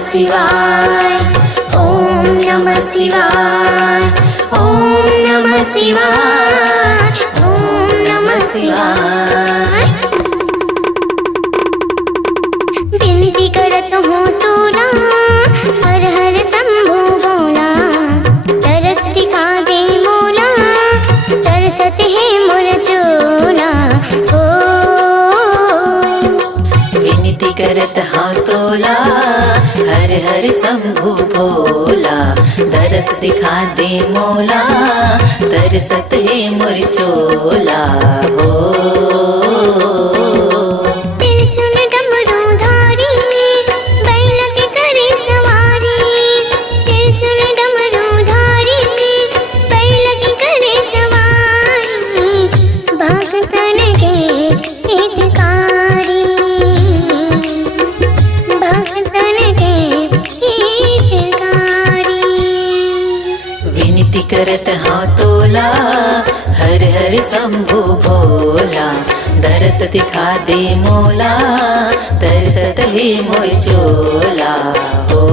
शिवाय, ओम नमः शिवाय, ओम नमः शिवाय, ओम नमः शिवाय। विनती करत हूँ तोला, हर हर शंभु बोला, तरस दिखा दे मोला, तरसत है मोर चोला। विनती करत हाँ तोला, हर हर शंभु भोला, दरस दिखा दे मोला, तरसत है मोर चोला हो। त्रिशूल डमरू धारी, बैल के करे सवारी, त्रिशूल डमरू धारी, बैल के करे सवारी, भक्तन के हितकारी, भक्तन के हितकारी। विनती करत हाँ तोला, हर हर शंभु भोला, दरस दिखा दे मोला, तरसत है मोर चोला हो।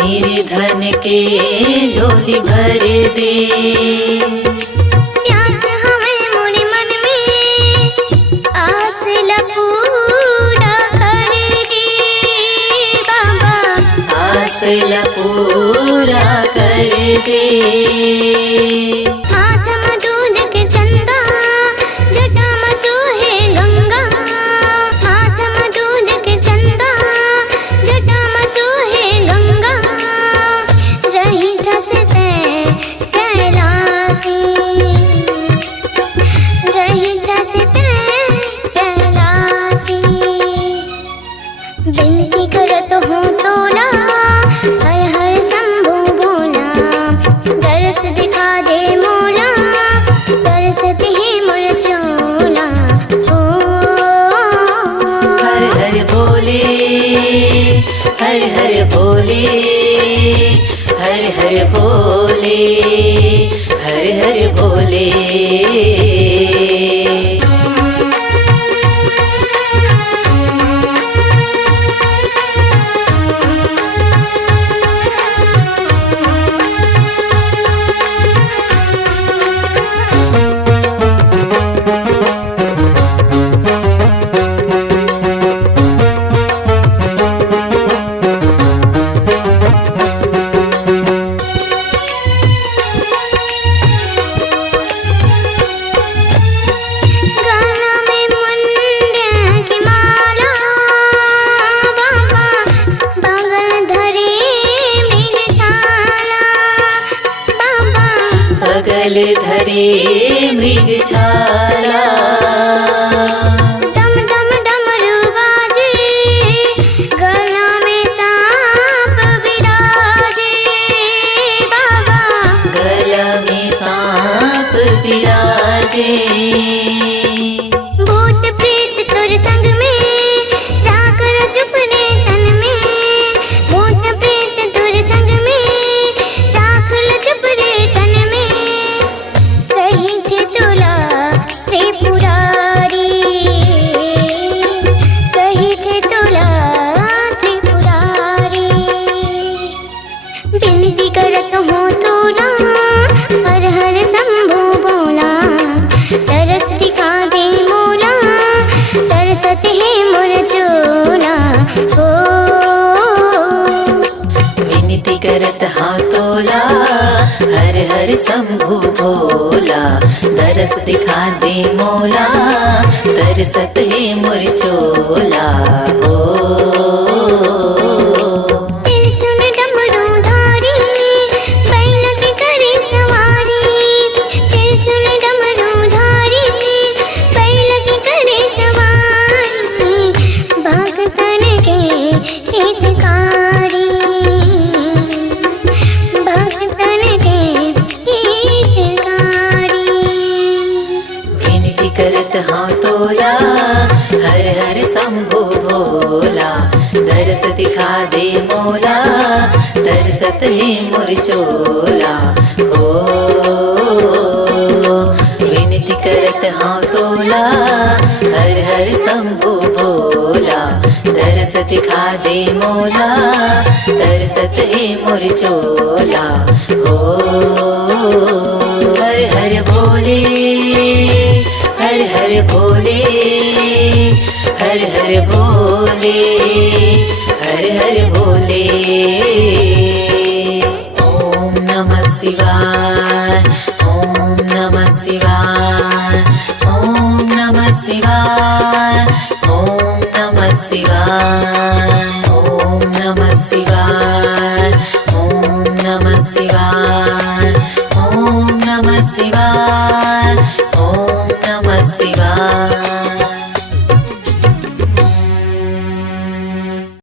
निर्धन के झोली भर दे, प्यास हमें मोरे मन में, आस ला पूरा कर दे बाबा, आस ला पूरा कर दे। हाथ में दूज के चंदा, जटा में सोहे गंगा, हाथ में दूज के चंदा, जटा में सोहे गंगा, रही धसते कैलासी, रही धसते कैलासी। विनती करत हूँ तोला, हर हर शंभु भोला, दरस दिखा दे मोला, तरसत है मोर चोला हो। हर हर बोले, हर हर बोले, हर हर बोले, हर हर बोले। बगल धरे मृगछाला, डम डम डमरू बाजे, गला में सांप विराजे बाबा, गला में सांप विराजे। भूत प्रेत तुर संग में, जाकर चुप रे तन में, भूत प्रेत तुर संग में, राखल चुप रे तन में, कहीं थे तोला त्रिपुरारी, हर शंभु भोला, दरस दिखा दे मोला, दरसत है मोर चोला हो। त्रिशूल डमरू धारी, बैल की करे सवारी। त्रिशूल डमरू धारी, बैल की करे सवारी। भक्तन के हितकारी, भक्तन के हितकारी। विनती करत हाँ तोला, हर हर शंभु भोला, दरस दिखा दे मोला, दरसत है मोर चोला हो। विनती करत हाँ तोला, हर हर शंभु भोला, दरस दिखा दे मोला, दरसत है मोर चोला हो। हर हर भोले, हर हर भोले, हर हर भोले, हर हर भोले। ओम नमः शिवाय, ओम नमः शिवाय, ओम नमः शिवाय,